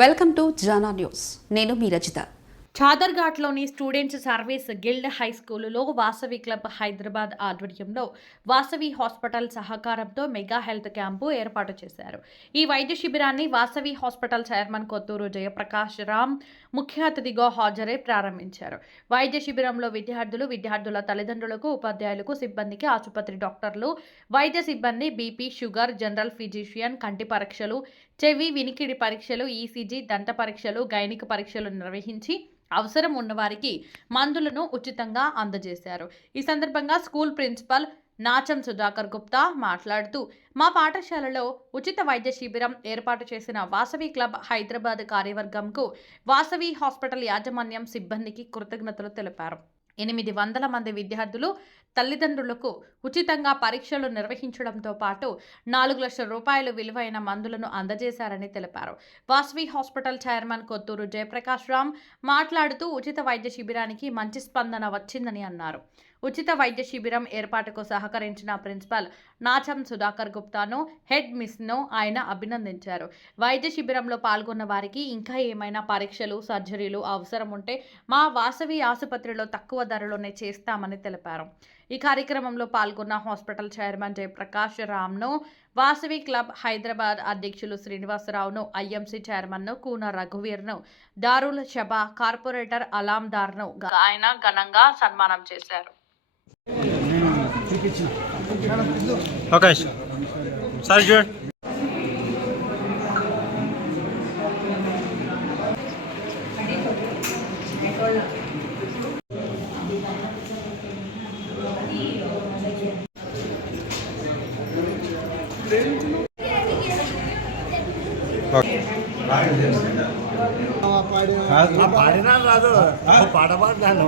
Welcome to జానా news. నేను మీ రజిత. చాదర్ఘాట్లోని స్టూడెంట్స్ సర్వీస్ గిల్డ్ హై స్కూలులో వాసవి క్లబ్ హైదరాబాద్ ఆధ్వర్యంలో వాసవి హాస్పిటల్ సహకారంతో మెగా హెల్త్ క్యాంపు ఏర్పాటు చేశారు. ఈ వైద్య శిబిరాన్ని వాసవి హాస్పిటల్ చైర్మన్ కొత్తూరు జయప్రకాష్ రామ్ ముఖ్య అతిథిగా హాజరై ప్రారంభించారు. వైద్య శిబిరంలో విద్యార్థుల తల్లిదండ్రులకు, ఉపాధ్యాయులకు, సిబ్బందికి, ఆసుపత్రి డాక్టర్లు, వైద్య సిబ్బంది బీపీ, షుగర్, జనరల్ ఫిజిషియన్, కంటి పరీక్షలు, చెవి, వినికిడి పరీక్షలు, ఈసీజీ, దంత పరీక్షలు, గైనిక పరీక్షలు నిర్వహించి అవసరం ఉన్నవారికి మందులను ఉచితంగా అందజేశారు. ఈ సందర్భంగా స్కూల్ ప్రిన్సిపల్ నాచం సుధాకర్ గుప్తా మాట్లాడుతూ, మా పాఠశాలలో ఉచిత వైద్య శిబిరం ఏర్పాటు చేసిన వాసవి క్లబ్ హైదరాబాద్ కార్యవర్గంకు, వాసవి హాస్పిటల్ యాజమాన్యం సిబ్బందికి కృతజ్ఞతలు తెలిపారు. 800 మంది విద్యార్థులు తల్లిదండ్రులకు ఉచితంగా పరీక్షలు నిర్వహించడంతో పాటు 4 లక్షల రూపాయలు విలువైన మందులను అందజేశారని తెలిపారు. వాసవి హాస్పిటల్ చైర్మన్ కొత్తూరు జయప్రకాష్ రామ్ మాట్లాడుతూ, ఉచిత వైద్య శిబిరానికి మంచి స్పందన వచ్చిందని అన్నారు. ఉచిత వైద్య శిబిరం ఏర్పాటుకు సహకరించిన ప్రిన్సిపల్ నాచం సుధాకర్ గుప్తాను, హెడ్ మిస్ను ఆయన అభినందించారు. వైద్య శిబిరంలో పాల్గొన్న వారికి ఇంకా ఏమైనా పరీక్షలు, సర్జరీలు అవసరం ఉంటే మా వాసవి ఆసుపత్రిలో తక్కువ ధరలోనే చేస్తామని తెలిపారు. ఈ కార్యక్రమంలో పాల్గొన్న హాస్పిటల్ చైర్మన్ జయప్రకాష్ రామ్ను, వాసవి క్లబ్ హైదరాబాద్ అధ్యక్షులు శ్రీనివాసరావును, ఐఎంసీ చైర్మన్ను కూన రఘువీర్ను, దారుల్ షబా కార్పొరేటర్ అలాందార్ను ఆయన ఘనంగా సన్మానం చేశారు. Okay, Sergio. పాడినా రాదు, పాట పాడినాను.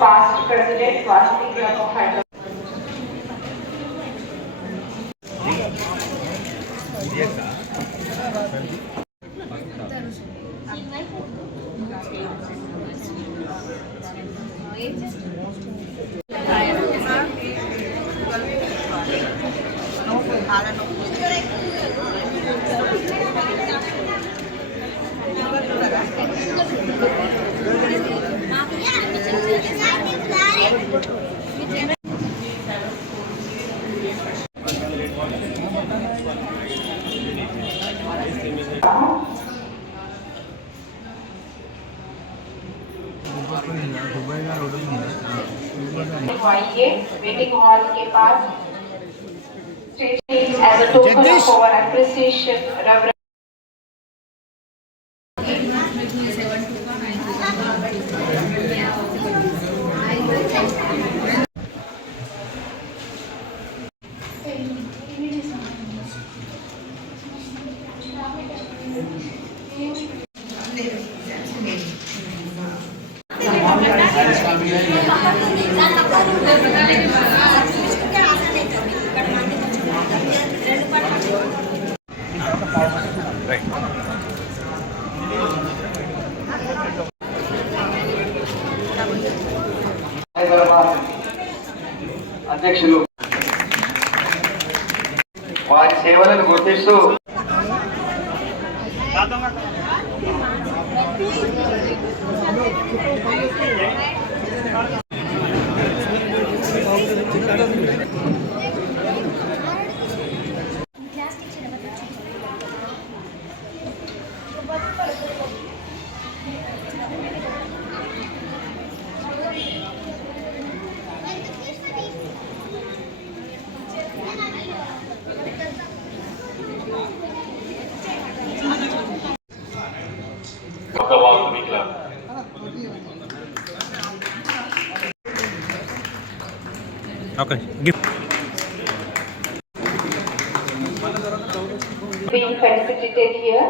Past President Vasavi Club of Hyderabad. Waiting hall के पास as a token of our appreciation. అధ్యక్షులు వారి సేవలను గుర్తిస్తూ okay gift being felicitated here.